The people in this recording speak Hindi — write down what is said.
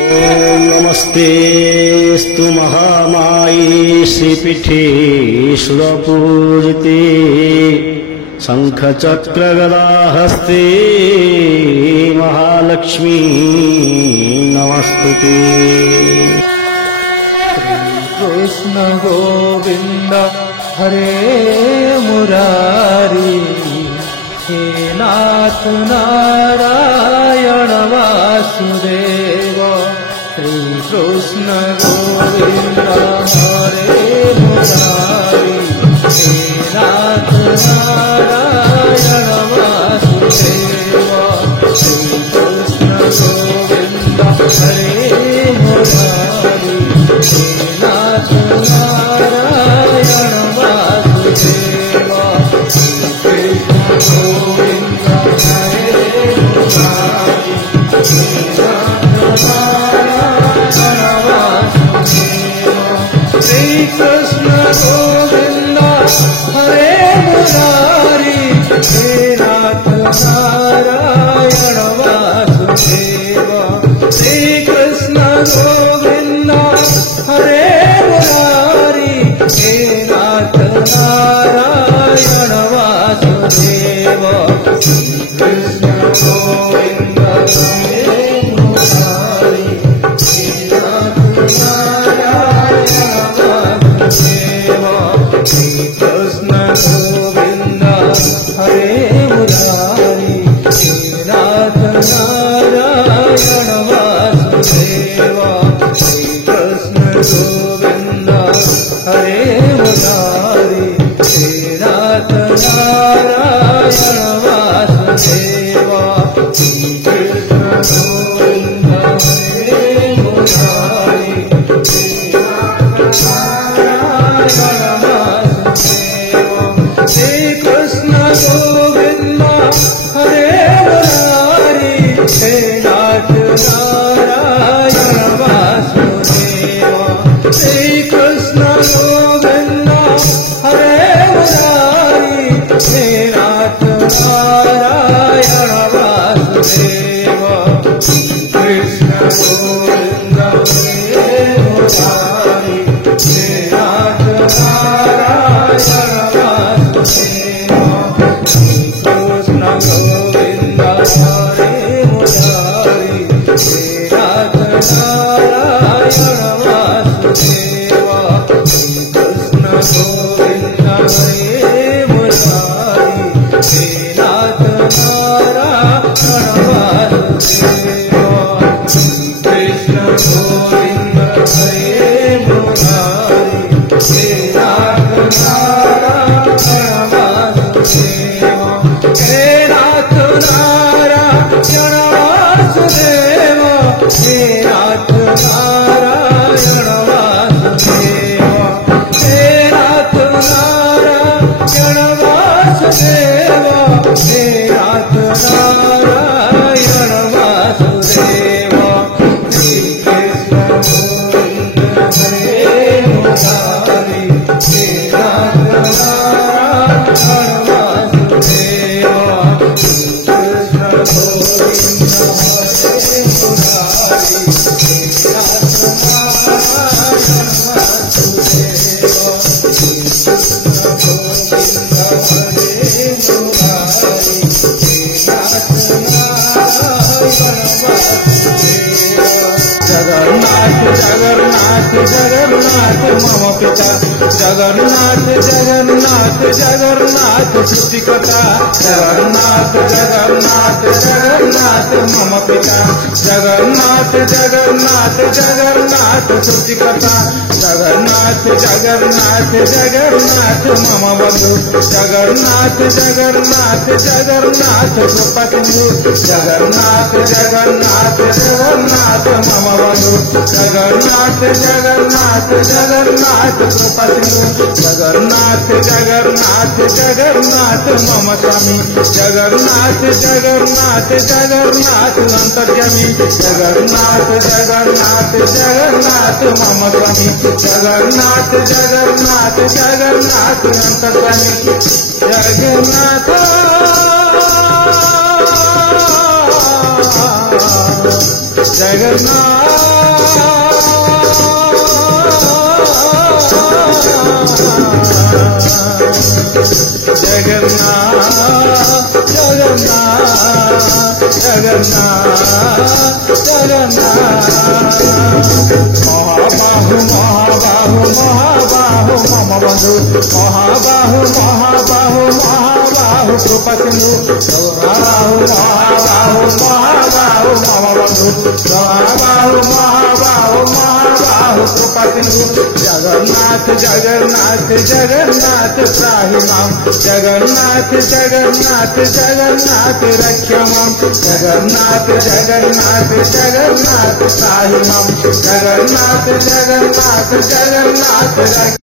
ॐ नमस्तेऽस्तु महामाये श्रीपीठे सुरपूजिते शङ्खचक्रगदाहस्ते महालक्ष्मी नमस्तुते। कृष्ण गोविंद हरे मुरारी, हे नाथ नारायण वासुदेव। श्री कृष्ण गोविंद हरे मुरारी, हे नाथ नारायण वासुदेव। श्री कृष्ण गोविंद हरे मुरारी, हे नाथ नारायण वासुदेव। श्री कृष्ण गोविंद हरे मुरारी, हे नाथ नारायण वासुदेव। श्री कृष्ण गोविंद हरे मुरारी, हे नाथ नारायण वासुदेव। श्री कृष्ण गोविंद हरे मुरारी, हे नाथ नारायण वासुदेव। श्री कृष्ण गोविंद हरे मुरारी, हे नाथ नारायण वासुदेव। श्री कृष्ण गोविंद हरे मुरारी, हे नाथ नारायण वासुदेव। श्री कृष्ण गोविंद हरे मुरारी, हे नाथ नारायण वासुदेव। श्री कृष्ण गोविंद हरे मुरारी, हे नाथ नारायण वासुदेव। श्री कृष्ण गोविंद हरे मुरारी, हे नाथ नारायण वासुदेव। श्री कृष्ण गोविंद हरे मुरारी, हे नाथ नारायण वासुदेव। श्री कृष्ण गोविंद हरे मुरारी, हे नाथ नारायण वासुदेव। श्री कृष्ण गोविंद हरे मुरारी, हे नाथ नारायण वासुदेव। श्री कृष्ण गोविंद हरे मुरारी, हे नाथ नारायण वासुदेव। श्री कृष्ण गोविंद हरे मुरारी, हे नाथ नारायण वासुदेव। हे नाथ नारायण वासुदेव, हे नाथ नारायण वासुदेव। हे नाथ नारायण वासुदेव, हे नाथ नारायण वासुदेव। श्री कृष्ण गोविंद हरे मुरारी, हे नाथ नारायण वासुदेव। श्री कृष्ण गोविंद हरे मुरारी, हे नाथ नारायण वासुदेव। श्री कृष्ण गोविंद हरे मुरारी, हे नाथ नारायण वासुदेव। जगन्नाथ जगन्नाथ जगन्नाथ मम पिता, जगन्नाथ जगन्नाथ जगन्नाथ सृष्टिकर्ता। जगन्नाथ जगन्नाथ जगन्नाथ मम पिता, जगन्नाथ जगन्नाथ जगन्नाथ सृष्टिकर्ता। जगन्नाथ जगन्नाथ जगन्नाथ मम बंधु, जगन्नाथ जगन्नाथ जगन्नाथ कृपासिंधु। जगन्नाथ जगन्नाथ जगन्नाथ मम बंधु, जगन्नाथ जगन्नाथ जगन्नाथ कृपासिंधु। जगन्नाथ जगन्नाथ जगन्नाथ मम स्वामी, जगन्नाथ जगन्नाथ जगन्नाथ अंतर्यामी। जगन्नाथ जगन्नाथ जगन्नाथ मम स्वामी, जगन्नाथ जगन्नाथ जगन्नाथ अंतर्यामी। जगन्नाथ महाबाहु महाबाहु महाबाहु मम बंधु महाबाहु महाबाहु महाबाहु कृपसिंधु महाबाहु महाबाहु महाबाहु मम बंधु महाबाहु महाबाहु महाबाहु कृपसिंधु जगन्नाथ जगन्नाथ जगन्नाथ त्राहि मां जगन्नाथ जगन्नाथ जगन्नाथ रक्ष मां जगन्नाथ जगन्नाथ जगन्नाथ त्राहि मां जगन्नाथ जगन्नाथ जगन्नाथ